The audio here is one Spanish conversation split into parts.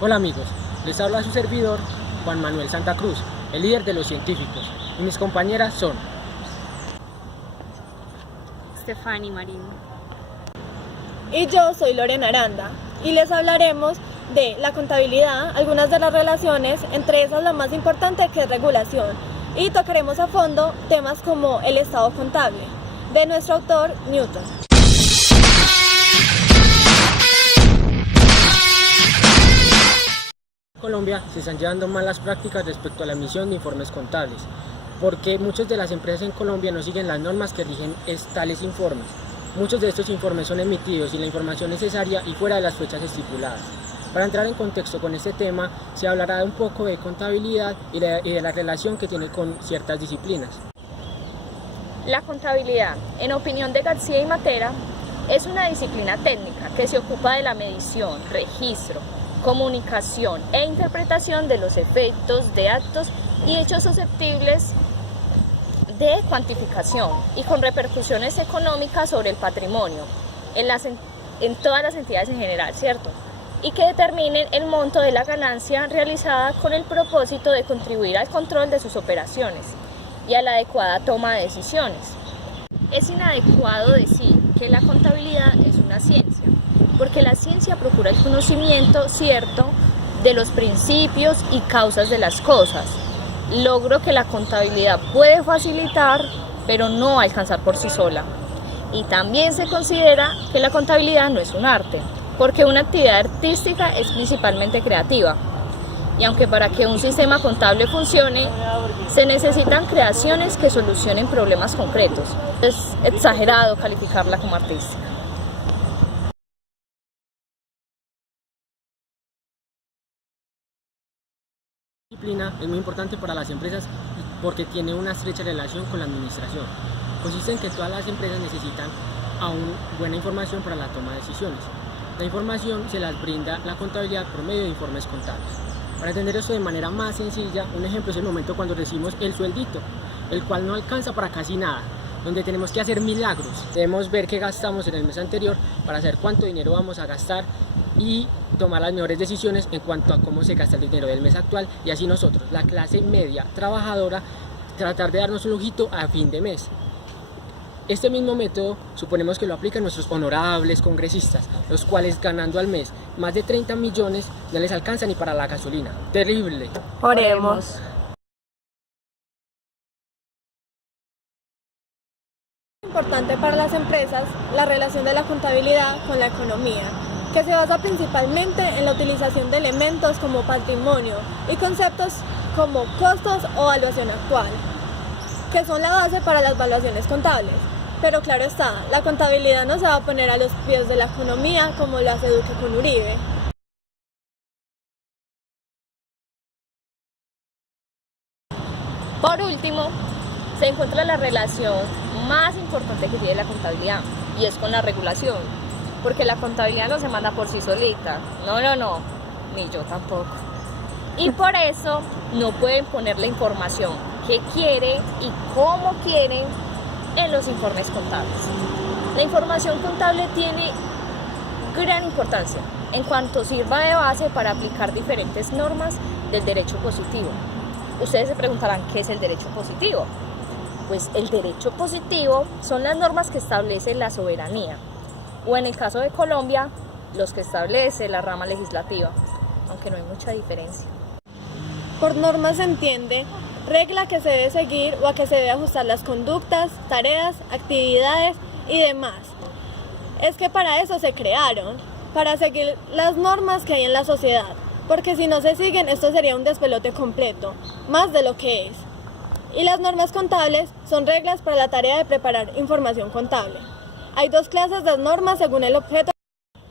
Hola amigos, les habla su servidor Juan Manuel Santa Cruz, el líder de los científicos, y mis compañeras son Stefani Marín. Y yo soy Lorena Aranda y les hablaremos de la contabilidad, algunas de las relaciones, entre esas la más importante que es regulación, y tocaremos a fondo temas como el estado contable, de nuestro autor Newton. En Colombia se están llevando malas prácticas respecto a la emisión de informes contables, porque muchas de las empresas en Colombia no siguen las normas que rigen tales informes. Muchos de estos informes son emitidos sin la información necesaria y fuera de las fechas estipuladas. Para entrar en contexto con este tema, se hablará un poco de contabilidad y de la relación que tiene con ciertas disciplinas. La contabilidad, en opinión de García y Matera, es una disciplina técnica que se ocupa de la medición, registro, comunicación e interpretación de los efectos de actos y hechos susceptibles de cuantificación y con repercusiones económicas sobre el patrimonio en todas las entidades en general, ¿cierto? Y que determinen el monto de la ganancia realizada con el propósito de contribuir al control de sus operaciones y a la adecuada toma de decisiones. Es inadecuado decir que la contabilidad es una ciencia, porque la ciencia procura el conocimiento cierto de los principios y causas de las cosas, logro que la contabilidad puede facilitar, pero no alcanzar por sí sola. Y también se considera que la contabilidad no es un arte, porque una actividad artística es principalmente creativa. Y aunque para que un sistema contable funcione, se necesitan creaciones que solucionen problemas concretos. Es exagerado calificarla como artística. La disciplina es muy importante para las empresas porque tiene una estrecha relación con la administración. Consiste en que todas las empresas necesitan aún buena información para la toma de decisiones. La información se las brinda la contabilidad por medio de informes contables. Para entender esto de manera más sencilla, un ejemplo es el momento cuando recibimos el sueldito, el cual no alcanza para casi nada, donde tenemos que hacer milagros. Debemos ver qué gastamos en el mes anterior para saber cuánto dinero vamos a gastar y tomar las mejores decisiones en cuanto a cómo se gasta el dinero del mes actual, y así nosotros, la clase media trabajadora, tratar de darnos un lujito a fin de mes. Este mismo método suponemos que lo aplican nuestros honorables congresistas, los cuales ganando al mes más de 30 millones no les alcanza ni para la gasolina. Terrible. Oremos. Es importante para las empresas la relación de la contabilidad con la economía, que se basa principalmente en la utilización de elementos como patrimonio y conceptos como costos o valuación actual, que son la base para las valuaciones contables. Pero claro está, la contabilidad no se va a poner a los pies de la economía como lo hace Duque con Uribe. Por último, se encuentra la relación más importante que tiene la contabilidad, y es con la regulación, porque la contabilidad no se manda por sí solita, no, ni yo tampoco. Y por eso no pueden poner la información que quiere y cómo quieren en los informes contables. La información contable tiene gran importancia en cuanto sirva de base para aplicar diferentes normas del derecho positivo. Ustedes se preguntarán, ¿qué es el derecho positivo? Pues el derecho positivo son las normas que establece la soberanía, o en el caso de Colombia, los que establece la rama legislativa, aunque no hay mucha diferencia. Por normas se entiende regla que se debe seguir o a que se debe ajustar las conductas, tareas, actividades y demás. Es que para eso se crearon, para seguir las normas que hay en la sociedad, porque si no se siguen esto sería un despelote completo, más de lo que es. Y las normas contables son reglas para la tarea de preparar información contable. Hay dos clases de normas según el objeto.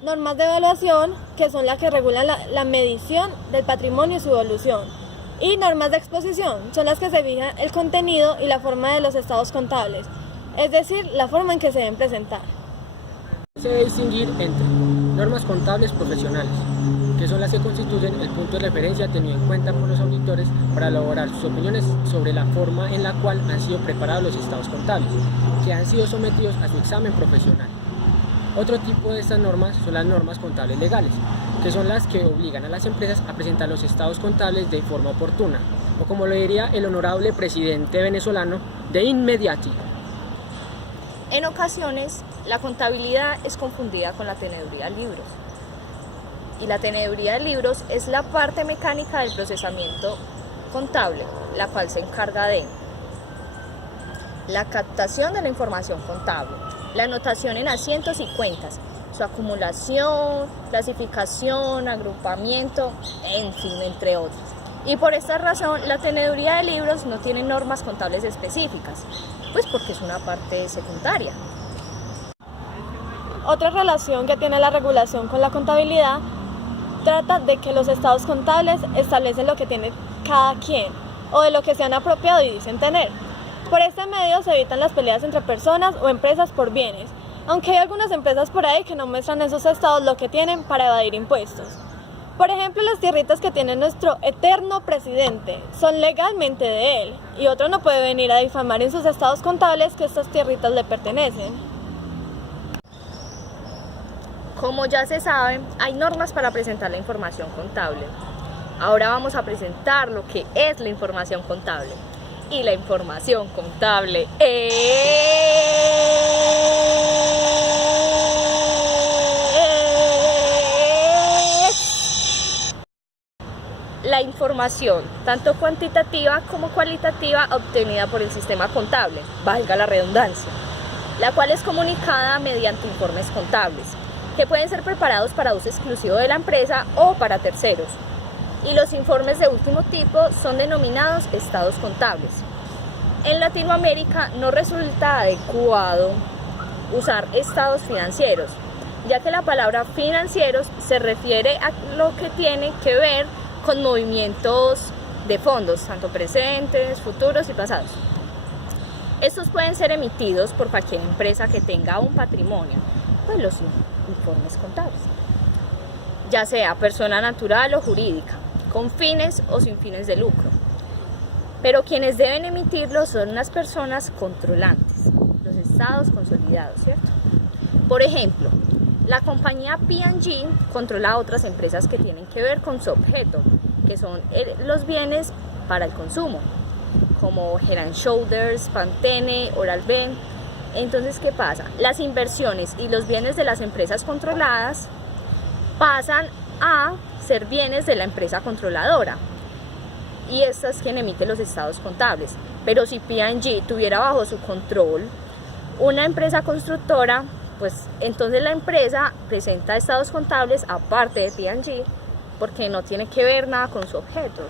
Normas de evaluación, que son las que regulan la medición del patrimonio y su evolución. Y normas de exposición, son las que se fija el contenido y la forma de los estados contables, es decir, la forma en que se deben presentar. Se debe distinguir entre normas contables profesionales, que son las que constituyen el punto de referencia tenido en cuenta por los auditores para elaborar sus opiniones sobre la forma en la cual han sido preparados los estados contables, que han sido sometidos a su examen profesional. Otro tipo de estas normas son las normas contables legales, que son las que obligan a las empresas a presentar los estados contables de forma oportuna, o como lo diría el honorable presidente venezolano, de inmediati. En ocasiones, la contabilidad es confundida con la teneduría de libros. Y la teneduría de libros es la parte mecánica del procesamiento contable, la cual se encarga de la captación de la información contable, la anotación en asientos y cuentas, su acumulación, clasificación, agrupamiento, en fin, entre otros. Y por esta razón, la teneduría de libros no tiene normas contables específicas, pues porque es una parte secundaria. Otra relación que tiene la regulación con la contabilidad trata de que los estados contables establecen lo que tiene cada quien o de lo que se han apropiado y dicen tener. Por este medio se evitan las peleas entre personas o empresas por bienes, aunque hay algunas empresas por ahí que no muestran en sus estados lo que tienen para evadir impuestos. Por ejemplo, las tierritas que tiene nuestro eterno presidente son legalmente de él y otro no puede venir a difamar en sus estados contables que estas tierritas le pertenecen. Como ya se sabe, hay normas para presentar la información contable. Ahora vamos a presentar lo que es la información contable. Y la información contable es la información, tanto cuantitativa como cualitativa, obtenida por el sistema contable, valga la redundancia, la cual es comunicada mediante informes contables, que pueden ser preparados para uso exclusivo de la empresa o para terceros. Y los informes de último tipo son denominados estados contables. En Latinoamérica no resulta adecuado usar estados financieros, ya que la palabra financieros se refiere a lo que tiene que ver con movimientos de fondos, tanto presentes, futuros y pasados. Estos pueden ser emitidos por cualquier empresa que tenga un patrimonio, pues los informes contables, ya sea persona natural o jurídica, con fines o sin fines de lucro. Pero quienes deben emitirlos son las personas controlantes, los estados consolidados, ¿cierto? Por ejemplo, la compañía P&G controla a otras empresas que tienen que ver con su objeto, que son los bienes para el consumo, como Head and Shoulders, Pantene, Oral-B. Entonces, ¿qué pasa? Las inversiones y los bienes de las empresas controladas pasan a ser bienes de la empresa controladora. Y esta es quien emite los estados contables. Pero si P&G tuviera bajo su control una empresa constructora, pues entonces la empresa presenta estados contables aparte de P&G, porque no tiene que ver nada con su objeto.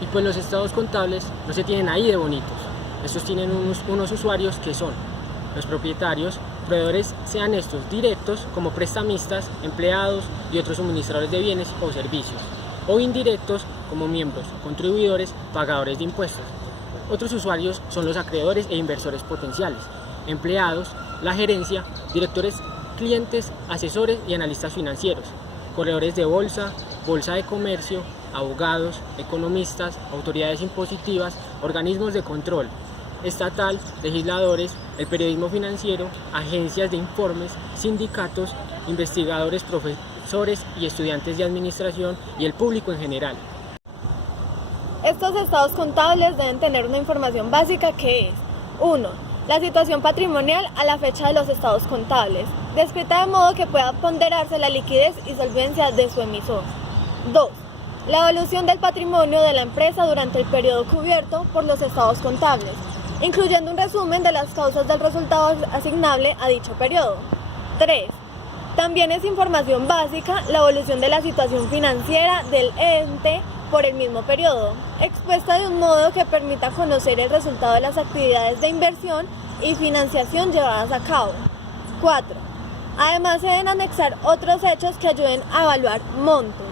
Y pues los estados contables no se tienen ahí de bonitos. Estos tienen unos usuarios que son los propietarios, proveedores, sean estos directos como prestamistas, empleados y otros suministradores de bienes o servicios, o indirectos como miembros, contribuidores, pagadores de impuestos. Otros usuarios son los acreedores e inversores potenciales, empleados, la gerencia, directores, clientes, asesores y analistas financieros, corredores de bolsa, bolsa de comercio, abogados, economistas, autoridades impositivas, organismos de control estatal, legisladores, el periodismo financiero, agencias de informes, sindicatos, investigadores, profesores y estudiantes de administración y el público en general. Estos estados contables deben tener una información básica que es 1. La situación patrimonial a la fecha de los estados contables, descrita de modo que pueda ponderarse la liquidez y solvencia de su emisor. 2. La evolución del patrimonio de la empresa durante el periodo cubierto por los estados contables, incluyendo un resumen de las causas del resultado asignable a dicho periodo. 3. También es información básica la evolución de la situación financiera del ente por el mismo periodo, expuesta de un modo que permita conocer el resultado de las actividades de inversión y financiación llevadas a cabo. 4. Además se deben anexar otros hechos que ayuden a evaluar montos,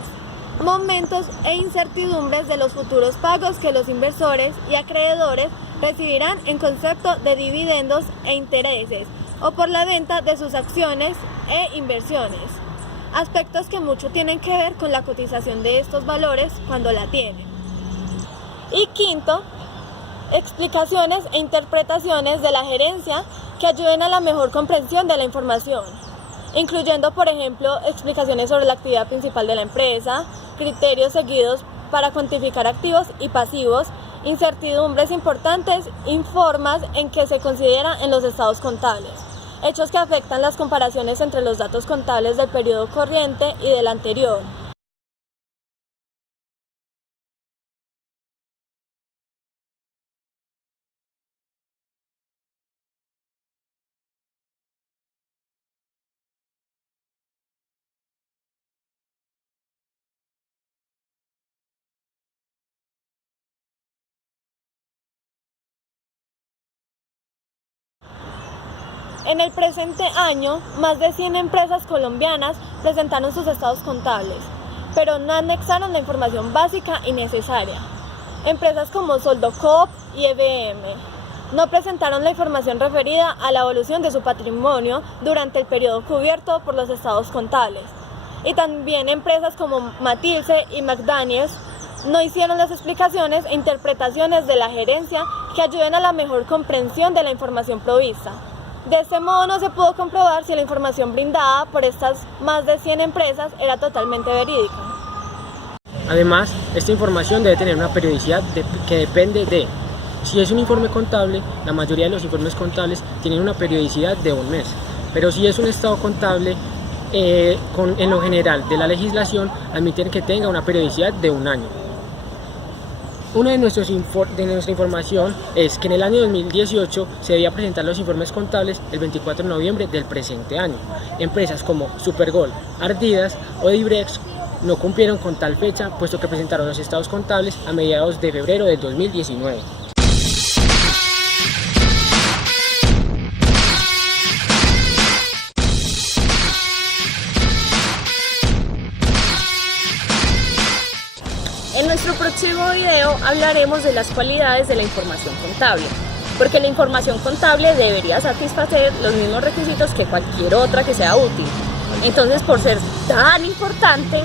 momentos e incertidumbres de los futuros pagos que los inversores y acreedores recibirán en concepto de dividendos e intereses o por la venta de sus acciones e inversiones, aspectos que mucho tienen que ver con la cotización de estos valores cuando la tienen. Y quinto, explicaciones e interpretaciones de la gerencia que ayuden a la mejor comprensión de la información, incluyendo, por ejemplo, explicaciones sobre la actividad principal de la empresa, criterios seguidos para cuantificar activos y pasivos, incertidumbres importantes y formas en que se considera en los estados contables, hechos que afectan las comparaciones entre los datos contables del periodo corriente y del anterior. En el presente año, más de 100 empresas colombianas presentaron sus estados contables, pero no anexaron la información básica y necesaria. Empresas como Soldocop y EBM no presentaron la información referida a la evolución de su patrimonio durante el periodo cubierto por los estados contables. Y también empresas como Matilce y McDaniels no hicieron las explicaciones e interpretaciones de la gerencia que ayuden a la mejor comprensión de la información provista. De este modo no se pudo comprobar si la información brindada por estas más de 100 empresas era totalmente verídica. Además, esta información debe tener una periodicidad que depende de, si es un informe contable, la mayoría de los informes contables tienen una periodicidad de un mes, pero si es un estado contable, en lo general de la legislación, admiten que tenga una periodicidad de un año. Una de nuestra información es que en el año 2018 se debía presentar los informes contables el 24 de noviembre del presente año. Empresas como Supergol, Ardidas o Dibrex no cumplieron con tal fecha, puesto que presentaron los estados contables a mediados de febrero del 2019. En nuestro próximo video hablaremos de las cualidades de la información contable, porque la información contable debería satisfacer los mismos requisitos que cualquier otra que sea útil. Entonces, por ser tan importante,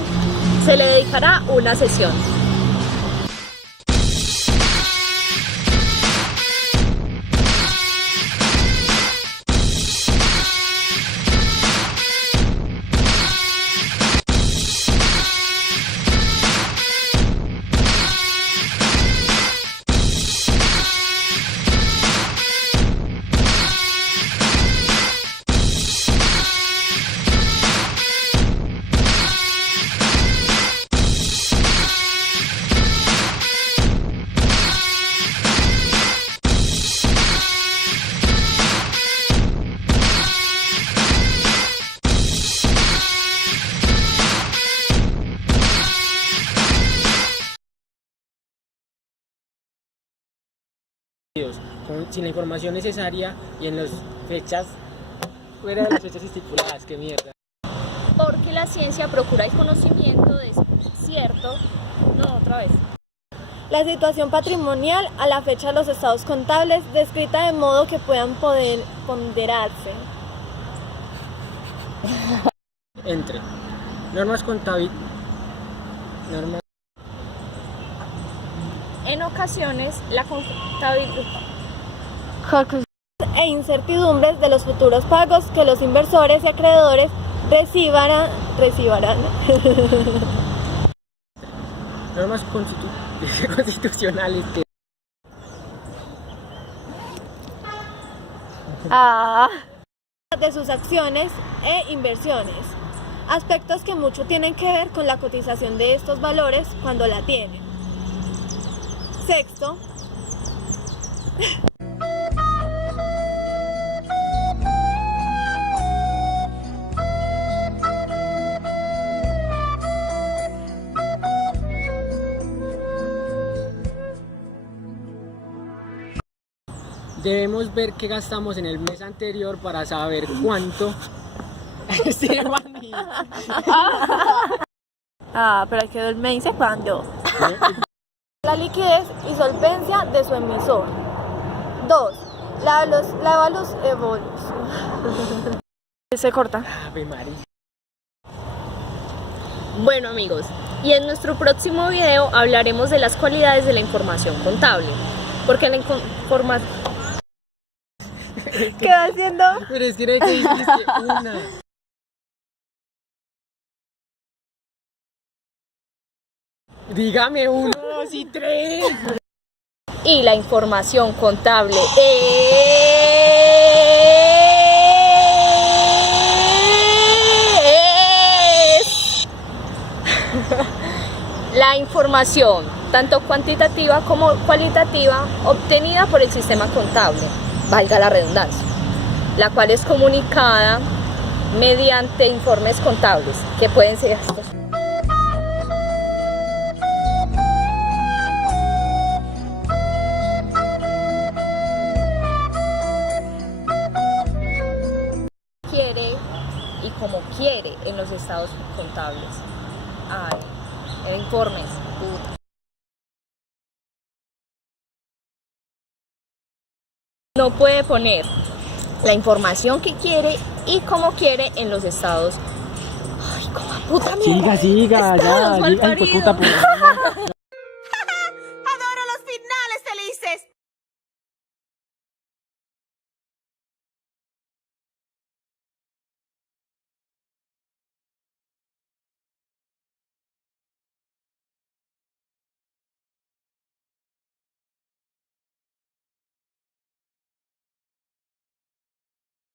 se le dedicará una sesión. Sin la información necesaria y en las fechas fuera de las fechas estipuladas. ¡Qué mierda! Porque la ciencia procura el conocimiento de cierto... No, otra vez. La situación patrimonial a la fecha de los estados contables descrita de modo que puedan poder ponderarse. Entre normas contables, En ocasiones, la contabilidad e incertidumbres de los futuros pagos que los inversores y acreedores recibirán. Normas constitucionales que de sus acciones e inversiones, aspectos que mucho tienen que ver con la cotización de estos valores cuando la tienen. Sexto, debemos ver qué gastamos en el mes anterior para saber cuánto. pero aquí me dice cuándo. La liquidez y solvencia de su emisor. 2. Se corta. Ave María. Bueno, amigos, y en nuestro próximo video hablaremos de las cualidades de la información contable, porque la información ¿Qué va haciendo? Pero es que era que dijiste una. Dígame uno, dos y tres. Y la información contable es la información, tanto cuantitativa como cualitativa, obtenida por el sistema contable, valga la redundancia, la cual es comunicada mediante informes contables, que pueden ser estos. Quiere y como quiere en los estados contables. Ay, informes, puta. No puede poner la información que quiere y como quiere en los estados. Ay, como puta mierda. Siga, Estados ya. Ay, malparidos. puta,